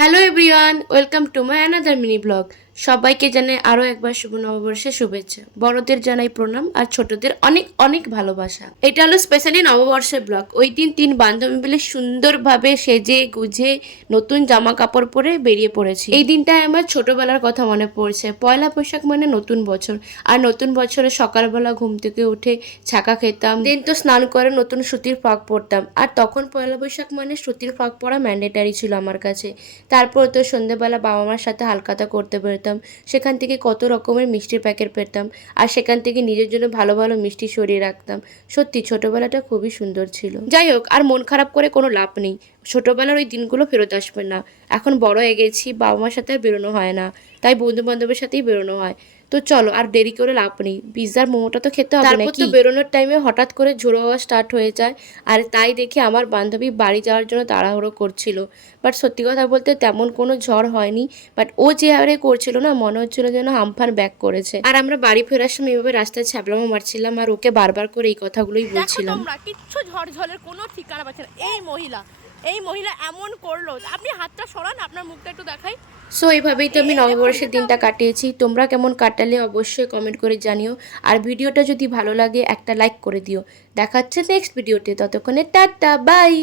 Hello everyone, welcome to my another mini blog. সবাইকে জানাই আরও একবার শুভ নববর্ষের শুভেচ্ছা। বড়দের জানাই প্রণাম আর ছোটদের অনেক অনেক ভালোবাসা। এটা হলো স্পেশালি নববর্ষের ব্লগ। ওই দিন 3 বান্ধবী মিলে সুন্দরভাবে সেজে গুজে নতুন জামা কাপড় পরে বেরিয়ে পড়েছি। এই দিনটায় আমার ছোটবেলার কথা মনে পড়ছে। পয়লা বৈশাখ মানে নতুন বছর, আর নতুন বছরে সকালবেলা ঘুম থেকে উঠে ছাকা খেতাম, দেন তো স্নান করে নতুন সুতির ফ্রক পরতাম। আর তখন পয়লা বৈশাখ মানে সুতির ফ্রক পরা ম্যান্ডেটারি ছিল আমার কাছে। তারপর তো সন্ধ্যেবেলা বাবা মার সাথে হালখাতা করতে বেরোতাম, সেখান থেকে কত রকমের মিষ্টির প্যাকেট পেতাম, আর সেখান থেকে নিজের জন্য ভালো ভালো মিষ্টি সরিয়ে রাখতাম। সত্যি ছোটবেলাটা খুবই সুন্দর ছিল। যাই হোক, আর মন খারাপ করে কোনো লাভ নেই। ছোটবেলার ওই দিনগুলো ফেরত আসবে না। এখন বড় হয়ে গেছি, বাবা মার সাথে আর বেরোনো হয় না, তাই বন্ধু বান্ধবের সাথেই বেরোনো হয়। তো চলো, আর দেরি করে লাভ নেই, পিৎজার মোমোটা তো খেতে হবে। তারপর তো বেরোনোর টাইমে হঠাৎ করে ঝোড়ো হওয়া স্টার্ট হয়ে যায়, আর তাই দেখি আমার বান্ধবী বাড়ি যাওয়ার জন্য তাড়াহুড়ো করছিল। বাট সত্যি কথা বলতে তেমন কোনো ঝড় হয়নি, বাট ও যে হারে করছিল না, মনে হচ্ছিল যেন আমফান ব্যাক করেছে। আর আমরা বাড়ি ফেরার সময় এভাবে রাস্তায় ছ্যাবলামো মারছিলাম, আর ওকে বারবার করে এই কথাগুলোই বলছিলাম। তোমরা কিচ্ছু ঝড় ঝড়ের কোনো ঠিকানা পাচ্ছে না। এই মহিলা এমন করলো, আপনি হাতটা সরান, আপনার মুখটা একটু দেখাই। সো এইভাবেই তো আমি নববর্ষের দিনটা কাটিয়েছি। তোমরা কেমন কাটালে অবশ্যই কমেন্ট করে জানিও, আর ভিডিওটা যদি ভালো লাগে একটা লাইক করে দিও। দেখাচ্ছে নেক্সট ভিডিওতে, ততক্ষণে টাটা বাই।